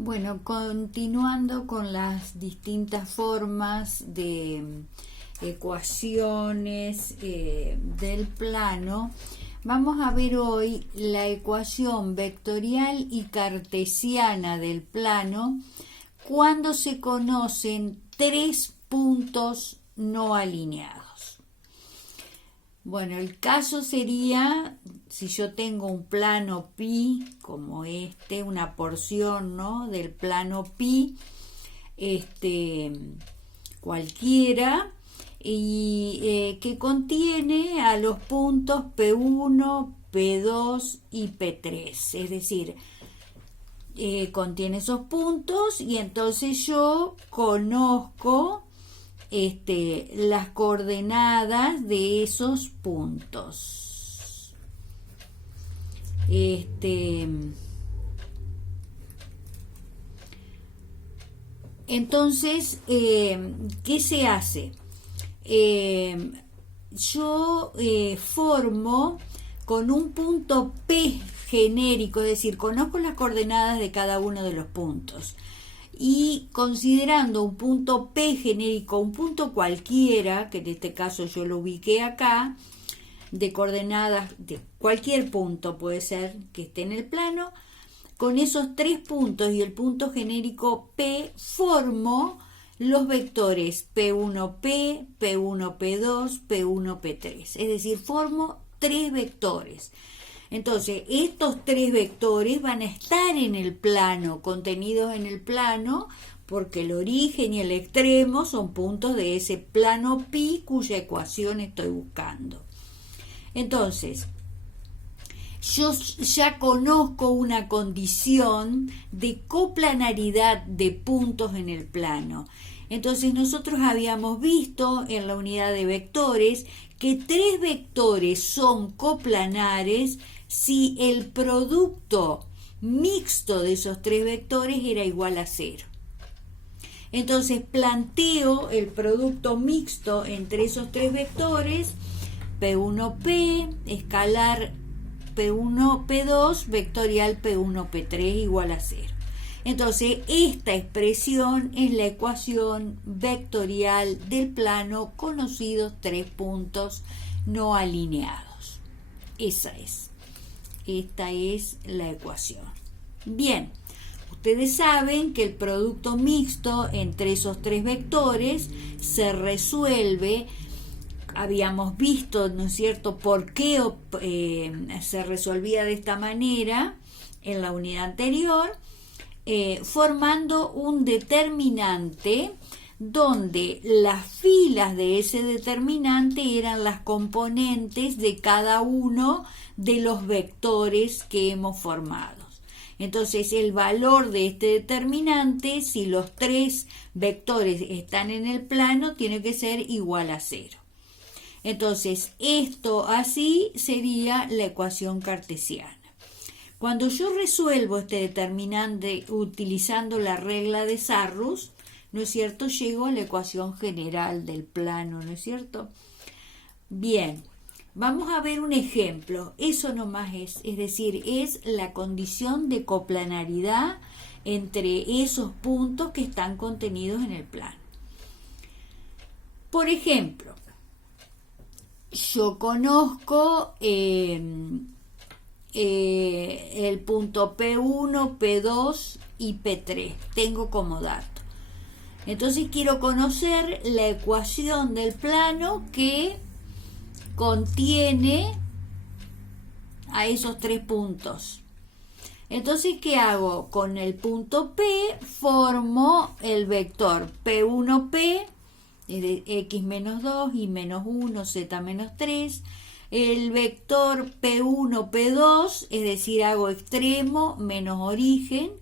Bueno, continuando con las distintas formas de ecuaciones del plano, vamos a ver hoy la ecuación vectorial y cartesiana del plano cuando se conocen tres puntos no alineados. Bueno, el caso sería, si yo tengo un plano pi, como este, una porción, ¿no?, del plano pi, cualquiera, y que contiene a los puntos P1, P2 y P3, es decir, contiene esos puntos y entonces yo conozco las coordenadas de esos puntos. Entonces, ¿qué se hace? Yo formo con un punto P genérico, es decir, conozco las coordenadas de cada uno de los puntos. Y considerando un punto P genérico, un punto cualquiera, que en este caso yo lo ubiqué acá, de coordenadas de cualquier punto, puede ser que esté en el plano, con esos tres puntos y el punto genérico P, formo los vectores P1P, P1P2, P1P3. Es decir, formo tres vectores. Entonces, estos tres vectores van a estar en el plano, contenidos en el plano, porque el origen y el extremo son puntos de ese plano pi cuya ecuación estoy buscando. Entonces, yo ya conozco una condición de coplanaridad de puntos en el plano. Entonces, nosotros habíamos visto en la unidad de vectores que tres vectores son coplanares si el producto mixto de esos tres vectores era igual a 0. Entonces planteo el producto mixto entre esos tres vectores, P1P, escalar P1P2, vectorial P1P3 igual a 0. Entonces esta expresión es la ecuación vectorial del plano conocidos tres puntos no alineados. Esta es la ecuación. Bien, ustedes saben que el producto mixto entre esos tres vectores se resuelve. Habíamos visto, ¿no es cierto?, por qué se resolvía de esta manera en la unidad anterior, formando un determinante donde las filas de ese determinante eran las componentes de cada uno de los vectores que hemos formado. Entonces, el valor de este determinante, si los tres vectores están en el plano, tiene que ser igual a 0. Entonces, esto así sería la ecuación cartesiana. Cuando yo resuelvo este determinante utilizando la regla de Sarrus, ¿no es cierto?, llego a la ecuación general del plano, ¿no es cierto? Bien, vamos a ver un ejemplo. Eso nomás es decir, es la condición de coplanaridad entre esos puntos que están contenidos en el plano. Por ejemplo, yo conozco el punto P1, P2 y P3. Tengo como dato. Entonces quiero conocer la ecuación del plano que contiene a esos tres puntos. Entonces, ¿qué hago? Con el punto P formo el vector P1P, es de x menos 2, y menos 1, z menos 3. El vector P1, P2, es decir, hago extremo menos origen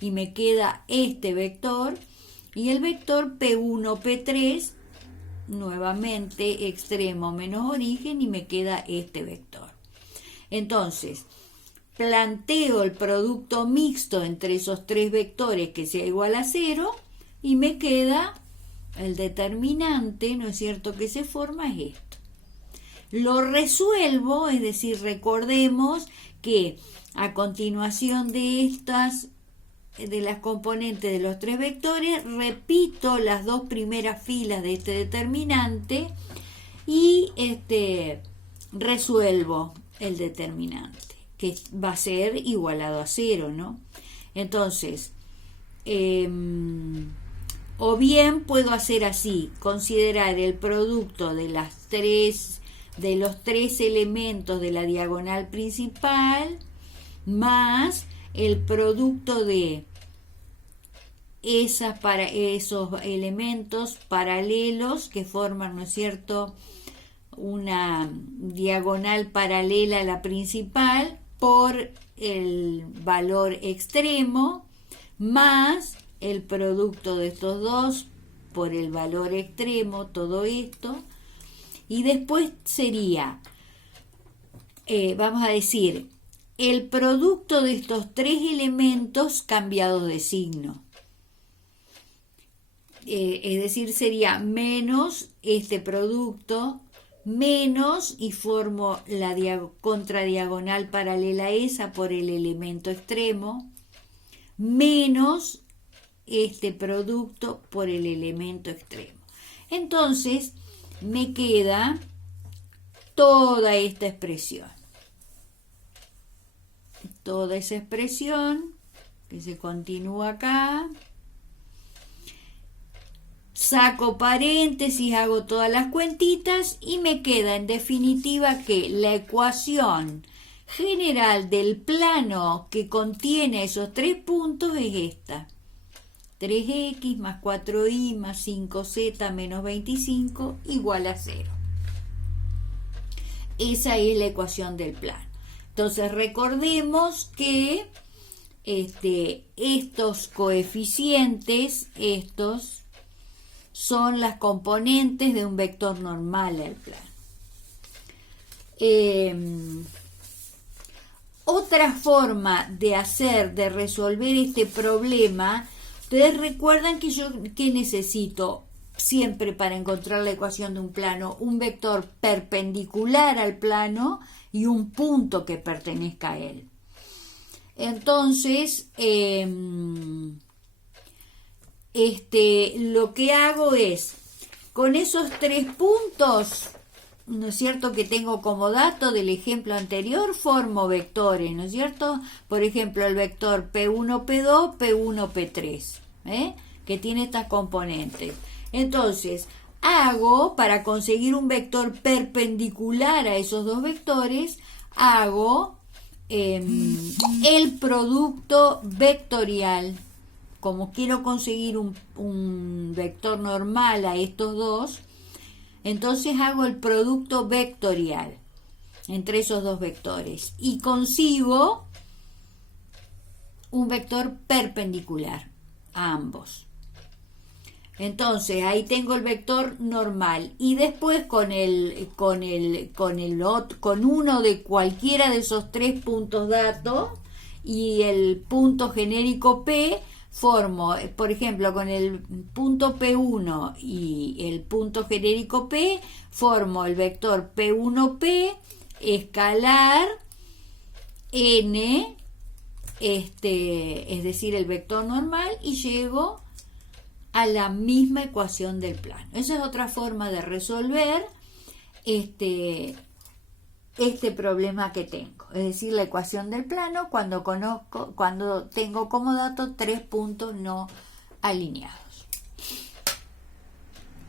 y me queda este vector. Y el vector P1, P3, nuevamente extremo menos origen y me queda este vector. Entonces, planteo el producto mixto entre esos tres vectores que sea igual a 0 y me queda el determinante, ¿no es cierto?, que se forma es esto. Lo resuelvo, es decir, recordemos que a continuación de estas de las componentes de los tres vectores, repito las dos primeras filas de este determinante y resuelvo el determinante, que va a ser igualado a 0, ¿no? Entonces, o bien puedo hacer así, considerar el producto de los tres elementos de la diagonal principal más el producto de esos elementos paralelos que forman, ¿no es cierto?, una diagonal paralela a la principal por el valor extremo más el producto de estos dos por el valor extremo, todo esto, y después sería, vamos a decir, el producto de estos tres elementos cambiados de signo. Es decir, sería menos este producto, menos, y formo la contradiagonal paralela a esa por el elemento extremo, menos este producto por el elemento extremo. Entonces, me queda toda esta expresión. Toda esa expresión que se continúa acá. Saco paréntesis, hago todas las cuentitas y me queda en definitiva que la ecuación general del plano que contiene esos tres puntos es esta. 3x más 4y más 5z menos 25 igual a 0. Esa es la ecuación del plano. Entonces recordemos que estos coeficientes, estos son las componentes de un vector normal al plano. Otra forma de resolver este problema, ustedes recuerdan que necesito siempre para encontrar la ecuación de un plano un vector perpendicular al plano y un punto que pertenezca a él. Entonces, lo que hago es, con esos tres puntos, ¿no es cierto?, que tengo como dato del ejemplo anterior, formo vectores, ¿no es cierto? Por ejemplo, el vector P1, P2, P1, P3, que tiene estas componentes. Entonces, hago, para conseguir un vector perpendicular a esos dos vectores, hago el producto vectorial. Como quiero conseguir un vector normal a estos dos, entonces hago el producto vectorial entre esos dos vectores y consigo un vector perpendicular a ambos. Entonces ahí tengo el vector normal y después con uno de cualquiera de esos tres puntos datos y el punto genérico P, formo, por ejemplo, con el punto P1 y el punto genérico P, formo el vector P1P escalar n, es decir, el vector normal, y llego a la misma ecuación del plano. Esa es otra forma de resolver este problema que tengo, es decir, la ecuación del plano cuando tengo como dato tres puntos no alineados.